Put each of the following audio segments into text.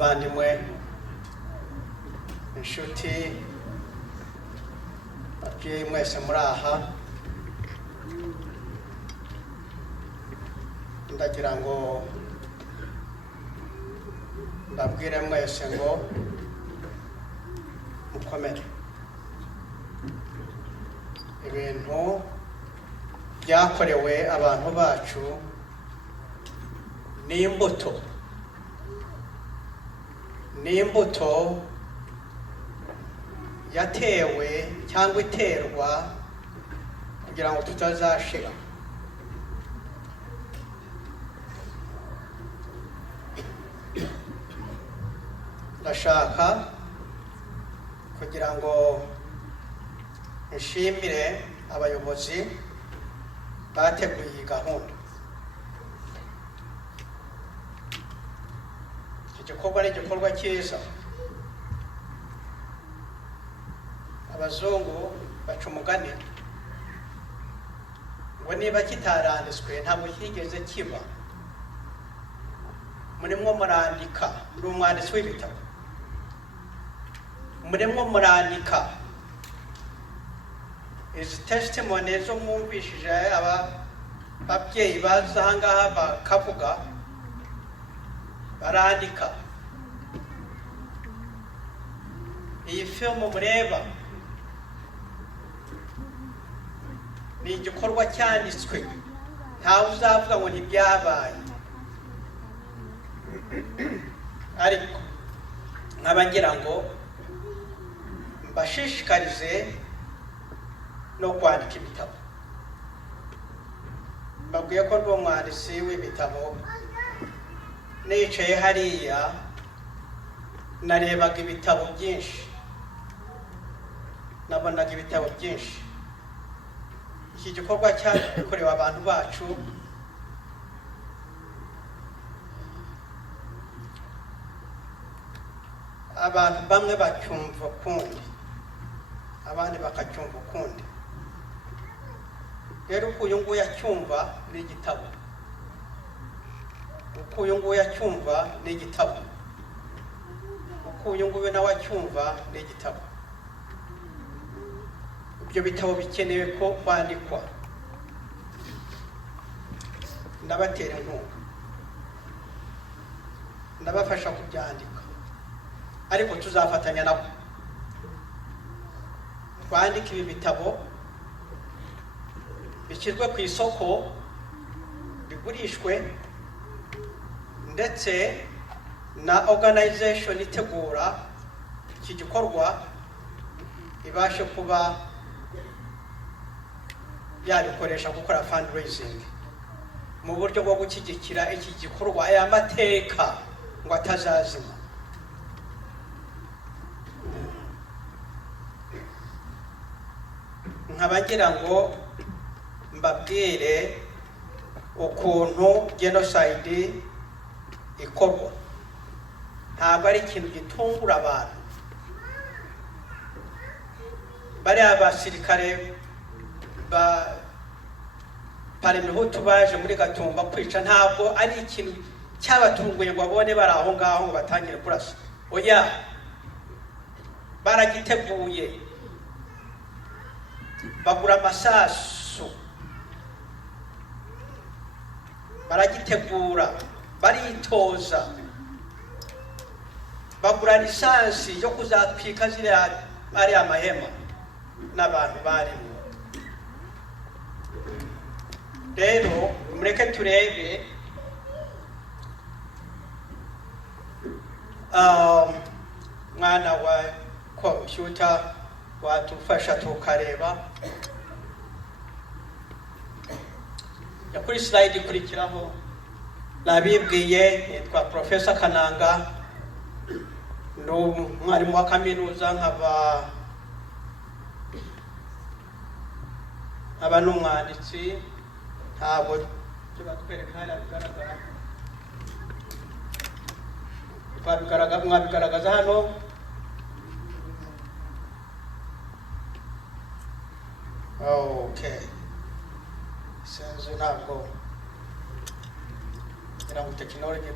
bavandimwe, inshuti, ababyeyi mwese muri aha, ndagira ngo mbabwire mwese ngo mukomere. Ibintu byakorewe abantu bacu ni imbuto yatewe cyangwa iterwa kugira ngo tutazashira. Ndashaka kugira ngo nshimire abayobozi bateguye iyi gahunda. Iki gikorwa ni igikorwa cyiza. Abazungu baca umugani ngo niba kitaranditswe ntabwo kigeze kiba. Murimo murandika, muri umwanditsi w'ibitabo, murimo murandika izi testimony zo mwumvishije ababyeyi baza aha ngaha bakavuga, barandika. Iyi filmu mureba ni igikorwa cyanditswe, ntawe uzavuga ngo ntibyabaye. Ariko nkaba ngira ngo mbashishikarize no kwandika ibitabo. Mbabwiye ko ndi umwanditsi w'ibitabo. Nicaye hariya narebaga ibitabo byinshi, nabonaga ibitabo byinshi. Iki gikorwa cyakorewe abantu bacu abantu bamwe bacyumva ukundi, abandi bakacyumva ukundi. Rero uko uyu nguyu acyumva ni igitabo, uko uyu nguyu acyumva ni igitabo, uko uyu nguyu nawe acyumva ni igitabo. Ibyo bitabo bikenewe ko kwandikwa. Ndabatera inkunga, ndabafasha kubyandika, ariko tuzafatanya nabo twandike ibi bitabo bishyirwe ku isoko, bigurishwe, ndetse na organization itegura iki gikorwa ibashe kuba yabikoresha gukora fundraising mu buryo bwo gushyigikira iki gikorwa, aya mateka ngo atazazima. Nkabagira ngo mbabwire ukuntu genocide ikorwa. Ntabwo ari ikintu gitungura abantu. Bari abasirikare ba Parmehutu baje muri Gatumba kwica, ntabwo ari ikintu cyabatunguye ngo babone bari aho ngaho ngo batangire kurasa. Oya, baragiteguye, bagura amasasu, baragitegura, baritoza, bagura lisansi yo kuzatwika ziriya ari amahema n'abantu barimo. Rero mureke turebe mwana wa computer watufasha tukareba kuri slide ikurikiraho. Nabibwiye nitwa Professor Kananga, no mwarimu wa kaminuza, nkaba n'umwanditsi. Ntabwo tubatwereka hano bigaragara, mwabigaragaza hano. Okay, sinzi ntabwo ngira ngo tekinoloji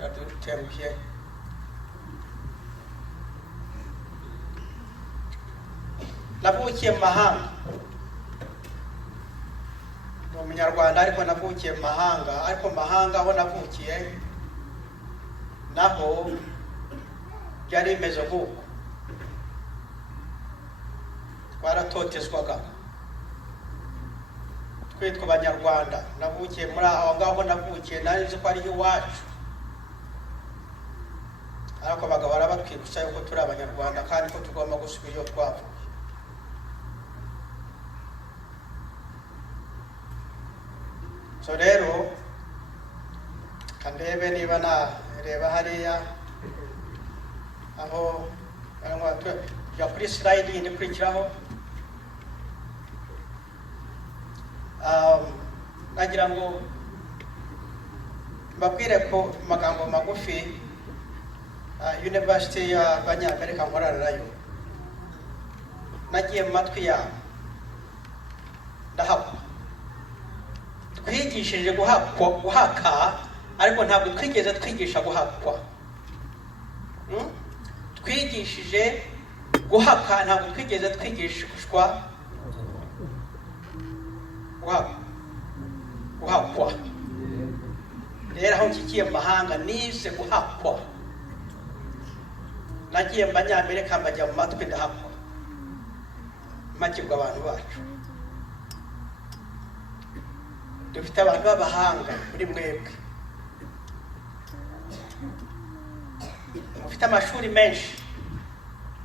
yaduteruye. navukiye mu mahanga, ni umunyarwanda ariko navukiye mu mahanga, ariko mu mahanga aho navukiye naho byari bimeze nk'uko twaratotezwaga twitwa abanyarwanda. Navukiye muri aho ngaho navukiye, nari nzi ko ari iwacu, ariko abagabo barabatwibutsa yuko turi abanyarwanda kandi ko tugomba gusubira iyo twavuye. So rero kandebe niba nareba hariya aho ya kuri slide yindi kurikiraho. Nagira ngo mbabwire ko magambo magufi University y'Abanyamerika nkorana nayo nagiye mu matwi yabo ndahakwa. Twigishije guhaka ariko ntabwo twigeze twigisha guhakwa. Twigishije guhaka ntabwo twigeze twigishwa guhakwa. Rero aho ngiye mu mahanga nize guhakwa. Nagiye mu Banyamerika mbajya mu matwi ndahakwa, makirwa abantu bacu. Dufite abantu b'abahanga muri mwebwe, mufite amashuri menshi,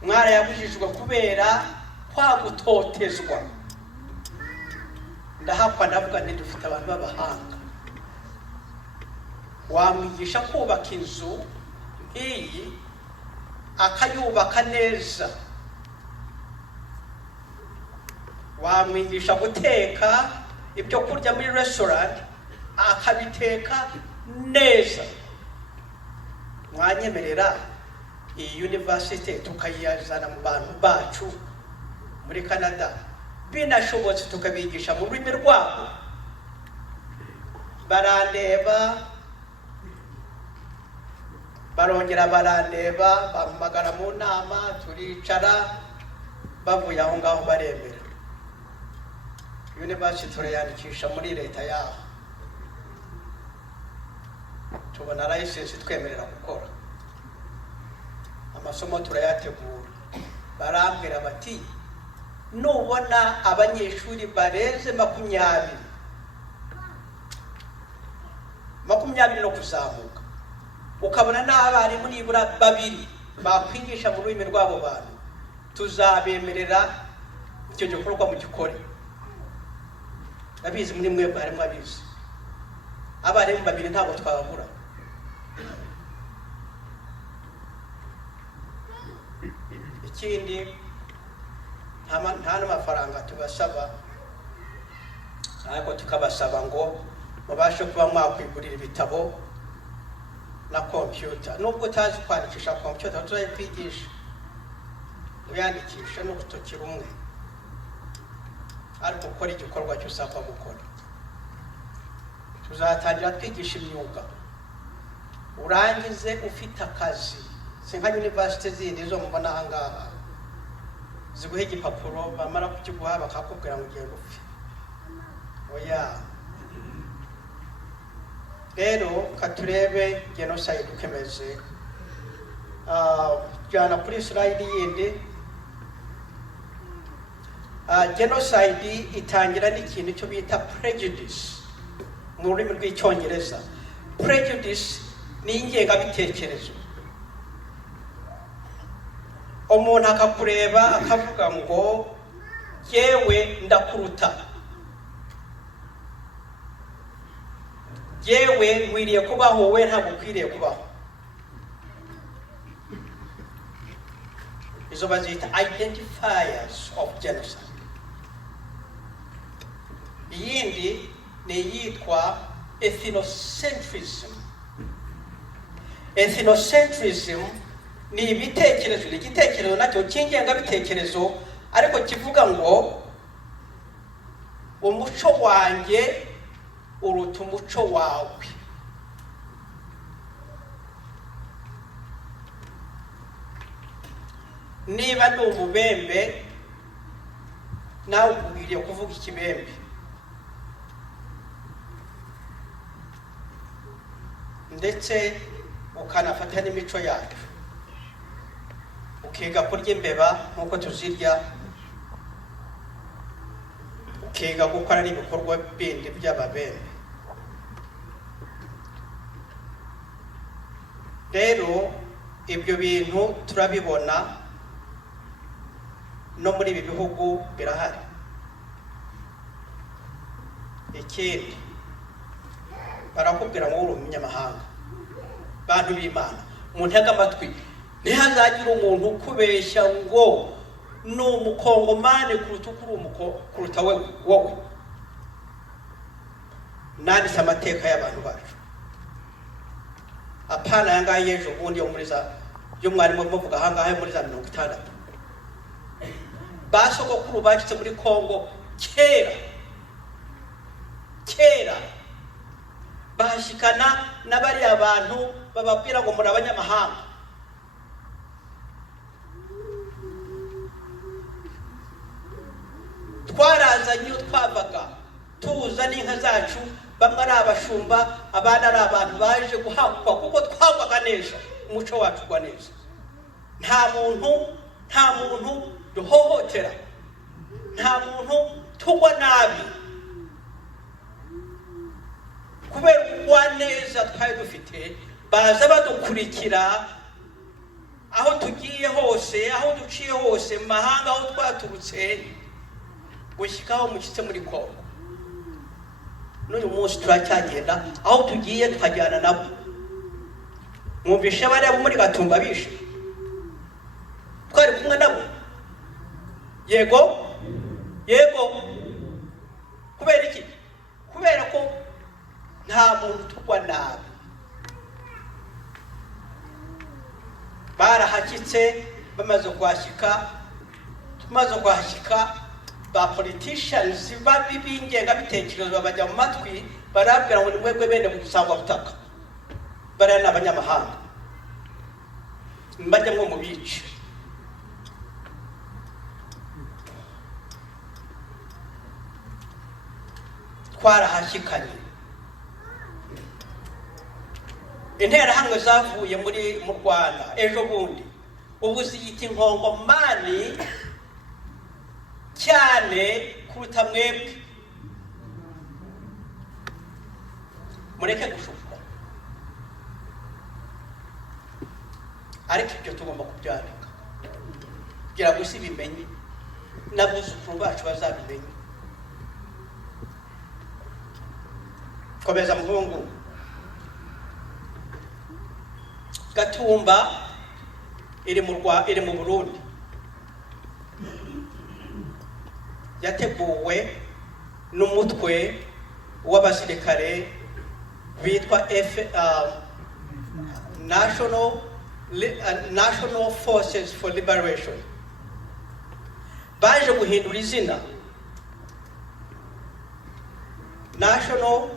mwarayabujijwe kubera kwa gutotezwa. Ndahakwa ndavuga nti dufite abantu b'abahanga. Wamwigisha kubaka inzu nk'iyi akayubaka neza, wamwigisha guteka ibyo kurya muri restaurant akabiteka neza. Mwanyemerera iyi university tukayizana mu bantu bacu muri Canada, binashobotse tukabigisha mu rurimi rwabo. Barandeba, barongera barandeba, bampamagara mu nama, turicara, bavuye aho ngaho baremera. University turayandikisha muri leta yaho, tubona license twemerera gukora, amasomo turayategura. Barambwira bati nubona abanyeshuri bareze 20 no kuzamuka, ukabona n'abarimu nibura 2 bakwigisha mu rurimi rwabo bantu, tuzabemerera icyo gikorwa mu gikore. Nabizi muri mwebwe harimo abizi, abarimu 2 ntabwo twababura. Ikindi nta n'amafaranga tubasaba, ariko tukabasaba ngo mubashe kuba mwakwigurira ibitabo na computer. Nubwo utazi kwandikisha computer tuzayikwigisha, uyandikisha n'urutoki rumwe, ariko ukora igikorwa cyose usabwa gukora. Tuzatangira twigisha imyuga, urangize ufite akazi. Si nka university zindi zo mubona aha ngaha ziguha igipapuro, bamara kukiguha bakakubwira ngo ugiye gupfa. Oya, rero katurebe genocide ukemeze. Jana kuri slide yindi. Genocide itangira n'ikintu cyo bita prejudice mu rurimi rw'Icyongereza. Prejudice ni ingengabitekerezo. Umuntu akakureba akavuga ngo yewe ndakuruta, yewe nkwiriye kubaho, wowe ntabwo ukwiriye kubaho. Izo bazita identifiers of genocide. Iyindi ni yitwa ethnocentrism. Ethnocentrism ni ibitekerezo, ni igitekerezo nacyo cy'ingengabitekerezo, ariko kivuga ngo umuco wanjye uruta umuco wawe. Niba ndi umubembe nawe ukwiriye kuvuga ikibembe ndetse ukanafata n'imico yacu ukiga kurya imbeba nk'uko tuzirya ukiga gukora n'ibikorwa bindi by'ababembe. Rero ibyo bintu turabibona no muri ibi bihugu birahari. Ikindi barakubwira ngo uri umunyamahanga, bantu b'Imana muntega amatwi, ntihazagira umuntu ukubeshya ngo ni umukongomani kuruta wowe. Nanditse amateka y'abantu bacu, apana yangahe y'ejo bundi yo mwarimu muvuga ahangahe muri za 60. Basogokuru bacitse muri Kongo kera bahashikana n'abari abantu bababwira ngo muri abanyamahanga. Twarazanye iyo twavaga tuza n'inka zacu, bamwe ari abashumba abandi ari abantu baje guhakwa kuko twavaga neza, umuco wacu ugwa neza. Nta muntu duhohotera, nta muntu tugwa nabi kubera ugwa neza twari dufite. Baza badukurikira aho tugiye hose, aho duciye hose, mu mahanga aho twaturutse, gushyikaho mushyitse muri Kongo. N'uyu munsi turacyagenda aho tugiye tukajyana nabo. Mwumvishe bariya bo muri Gatumba bishe, twari kumwe nabo. Yego kubera iki? Kubera ko nta muntu tugwa nabi. Barahakitse bamaze kwashyika, tumaze kwashyika, ba politicians babingenga bitekerezo babajya mu matwi, barabwira ngo nimwebwe bene gusangwa butaka, bariya ni abanyamahanga, mbajya mwo mu bice. Twarahashyikanye, interahamwe zavuye mu Rwanda ejo bundi, ubu ziyita inkongomani cyane kuruta mwebwe. Mureke gushukwa, ariko ibyo tugomba kubyandika kugira ngo isi bimenye, n'abuzukuru bacu bazabimenye. Komeza muhungu. Gatumba iri mu Burundi, yateguwe n'umutwe w'abasirikare bitwa National Forces for Liberation. Baje guhindura izina National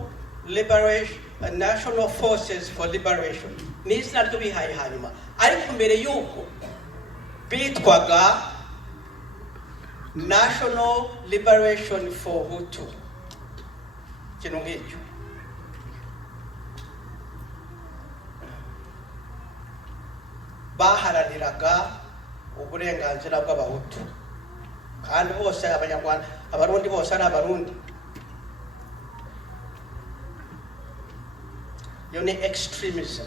Forces for Liberation, ni izina ryo bihaye hanyuma, ariko mbere y'uko bitwaga National Liberation for Hutu. Kintu ngicyo. Baharaniraga uburenganzira bw'abahutu, kandi bose abanyarwanda, abarundi bose ari abarundi. Yo ni extremism,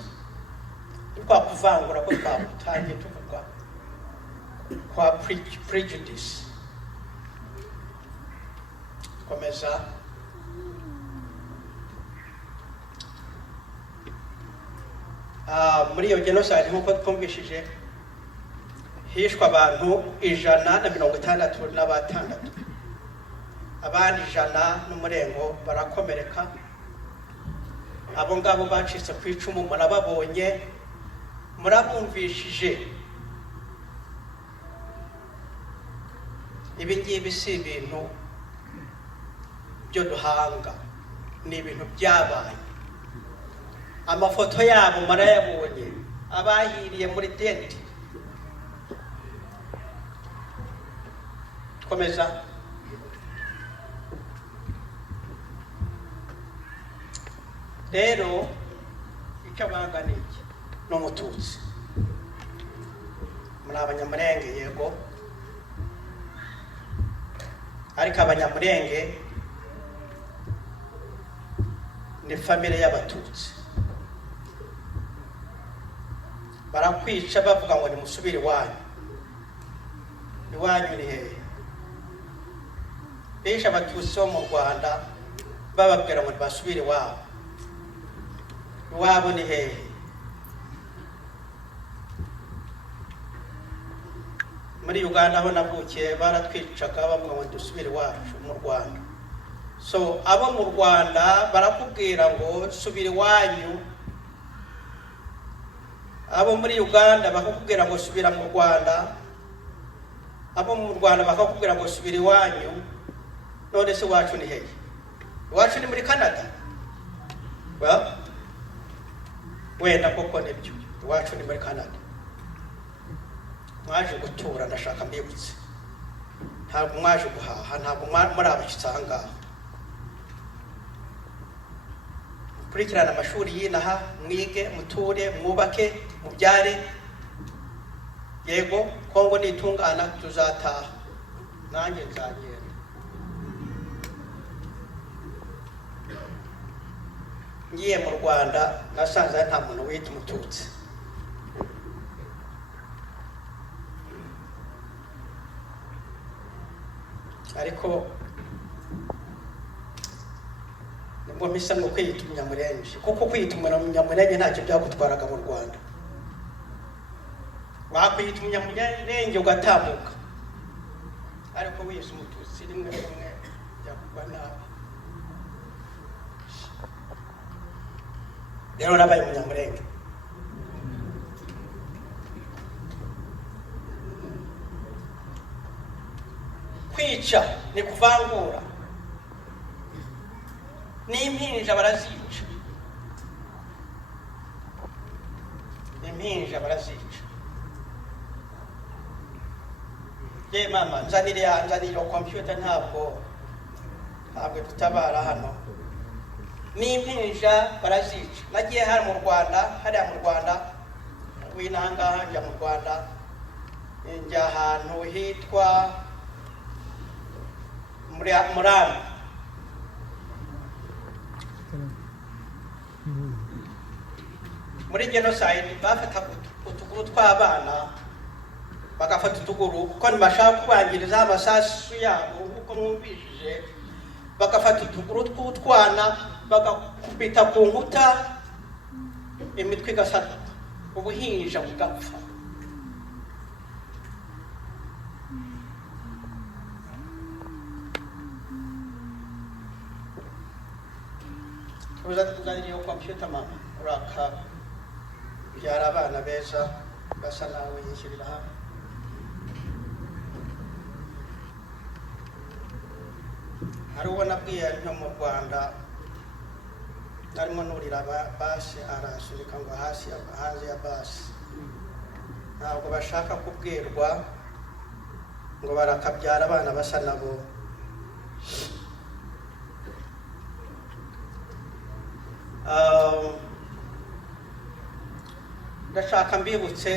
kwa kuvangura ko twatangiye tuvuga kwa prejudice. Komeza. Muri iyo genocide nk'uko twumvishije, hishwa abantu 166, abandi 100 n'umurengo barakomereka. Abo ngabo bacitse ku icumu murababonye, murabumvishije. Ibi ngibi si ibintu byo duhanga, ni ibintu byabaye. Amafoto yabo marayabonye, abahiriye muri denti. Komeza. rero icyo banga ni iki n'umututsi muri abanyamurenge yego ariko abanyamurenge ni famire y'abatutsi barakwica bavuga ngo nimusubire iwanyu iwanyu ni hehe bishe abatutsi bo mu Rwanda bababwira ngo basubire iwabo iwabo ni hehe muri Uganda aho navukiye baratwicaga bavuga ngo dusubire iwacu mu Rwanda so abo mu Rwanda barakubwira ngo subire iwanyu abo muri Uganda bakakubwira ngo subira mu Rwanda abo mu Rwanda bakakubwira ngo subira iwanyu none se wacu ni hehe wacu ni muri Canada well wenda koko nibyo wacu ni muri Canada mwaje gutura ndashaka mbibutse ntabwo mwaje guhaha ntabwo muri abashyitsi aha ngaha kurikirana amashuri y'inaha mwige muture mwubake mubyare yego Kongo nitungana tuzataha nanjye nzagenda ngiye mu Rwanda nasanze nta muntu wita umututsi ariko nibwo mpisa no kwiyita umunyamurenge kuko kwiyita umunyamurenge ntacyo byagutwaraga mu Rwanda wakwiyita umunyamurenge ugatambuka ariko wiyise umututsi rimwe rimwe byakugwa nabi rero nabaye umunyamurenge kwica ni kuvangura n'impinja barazica impinja barazica ye mama nzanire computer ntabwo tutabara hano n'impinja barazica nagiye hano mu Rwanda hariya mu Rwanda winanga njya mu Rwanda njya ahantu hitwa Murano muri genocide bafata utuguru tw'abana bagafata utuguru kuko ntibashaka kubangiriza amasasu yabo kuko mwumvishije bagafata utuguru tw'utwana bagakubita ku nkuta imitwe igasaduka ubuhinja bugapfa uzaniriye computer mama uraka byara abana beza basa nawe yishyirira hamwe hari uwo nabwiye nko mu Rwanda arimo nurira basi arashirika ngo hanze ya basi ntabwo bashaka kubwirwa ngo barakabyara abana basa nabo ndashaka mbibutse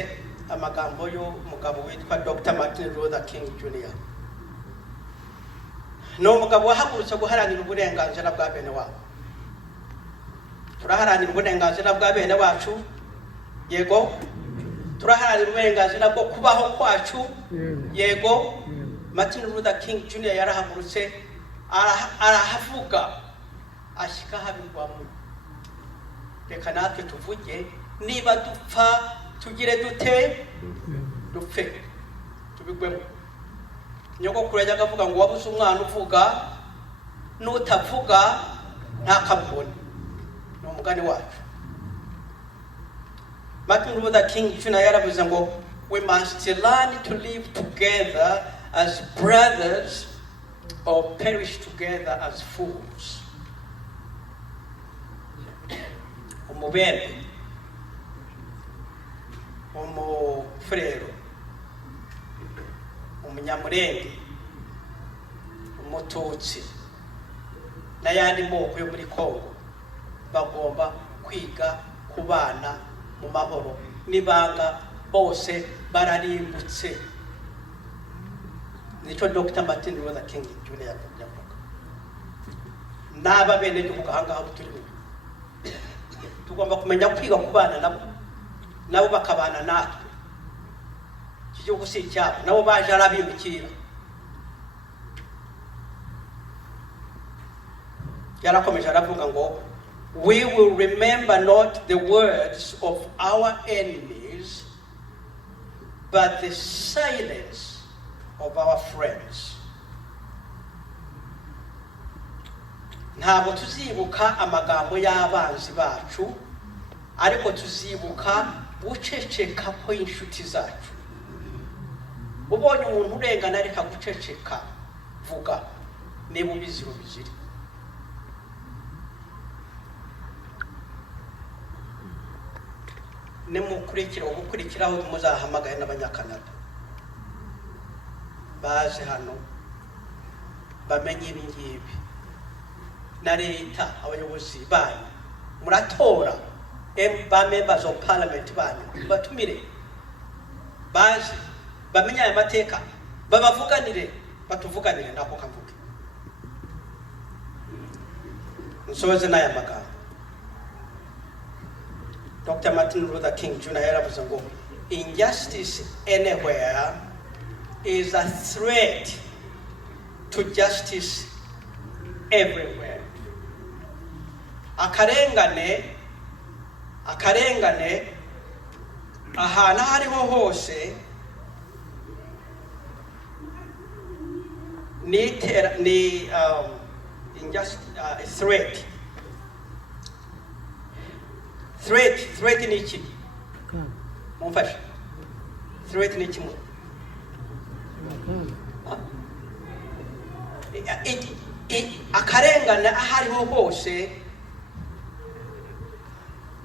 amagambo y'umugabo witwa Dr. Martin Luther King Jr. ni umugabo wahagurutse guharanira uburenganzira bwa bene wabo turaharanira uburenganzira bwa bene wacu yego turaharanira uburenganzira bwo kubaho kwacu yego Martin Luther King Jr. yarahagurutse arahavuga ashyika habirwamo reka natwe tuvuge niba dupfa tugire dute dupfe tubigwemo nyogokuru yajyaga avuga ngo wabuze umwana uvuga n'utavuga ntakabone ni umugani wacu Martin Luther King Jr. yaravuze ngo we must learn to live together as brothers or perish together as fools umubembe umufurero umunyamurenge umututsi n'ayandi moko yo muri Kongo bagomba kwiga kubana mu mahoro nibanga bose bararimbutse. Nico Dr. Martin Luther King Jr. yavuga. Naba bene gihugu hanga aho turi. Tugomba kumenya kwiga kubana nabo bakabana natwe. Igihugu si cyabo nabo baje arabimukira. Yarakomeje aravuga ngo we will remember not the words of our enemies but the silence of our friends. Ntabwo tuzibuka amagambo y'abanzi bacu ariko tuzibuka guceceka kw'inshuti zacu. Ubonye umuntu urengana ariko guceceka vuga niba ubiziro biziri. Gukurikiraho muzahamagaye n'abanyakanada baje hano bamenye ibingibi na leta abayobozi banyu muratora ba members of parliament banyu batumire baje bamenye aya mateka babavuganire batuvuganire nako kavuga. Nsoze n'aya magambo. Dr. Martin Luther King Jr. yaravuze ngo injustice anywhere is a threat to justice everywhere. Akarengane ahantu hariho hose ni threat. Threat ni iki? Mumfashe. Threat ni iki? Akarengane ahariho hose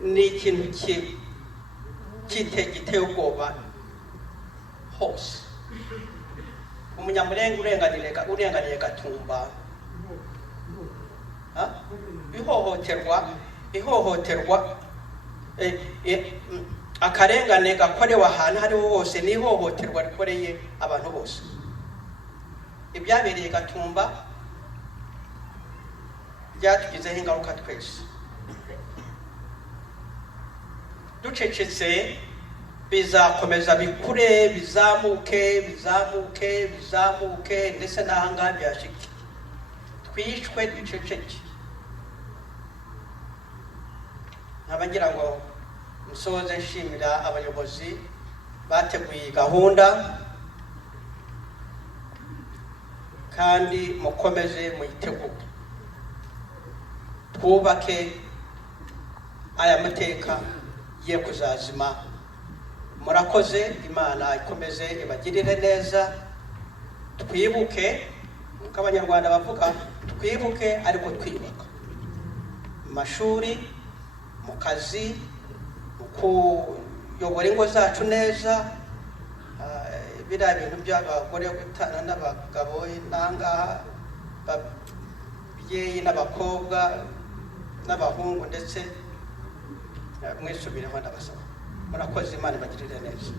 ni ikintu giteye ubwoba hose. Umunyamurenge urenganiye Gatumba ihohoterwa akarengane gakorewe ahantu hariho hose ni ihohoterwa rikoreye abantu bose. Ibyabereye Gatumba byatugizeho ingaruka twese. Ducecetse bizakomeza bikure bizamuke ndetse n'ahangaha byashike twishwe duceceke. Nabagira ngo musoze nshimira abayobozi bateguye gahunda kandi mukomeze muyitegure twubake aya mateka ye kuzazima. Murakoze, Imana ikomeze ibagirire neza. Twibuke uko abanyarwanda bavuga, twibuke ariko twiyubaka mu mashuri, mu kazi, mu kuyobora ingo zacu neza. Biriya bintu by'abagore gutana n'abagabo nangaha babyeyi n'abakobwa n'abahungu ndetse mwisubireho ndabasaba. Murakoze, Imana ibagirire neza.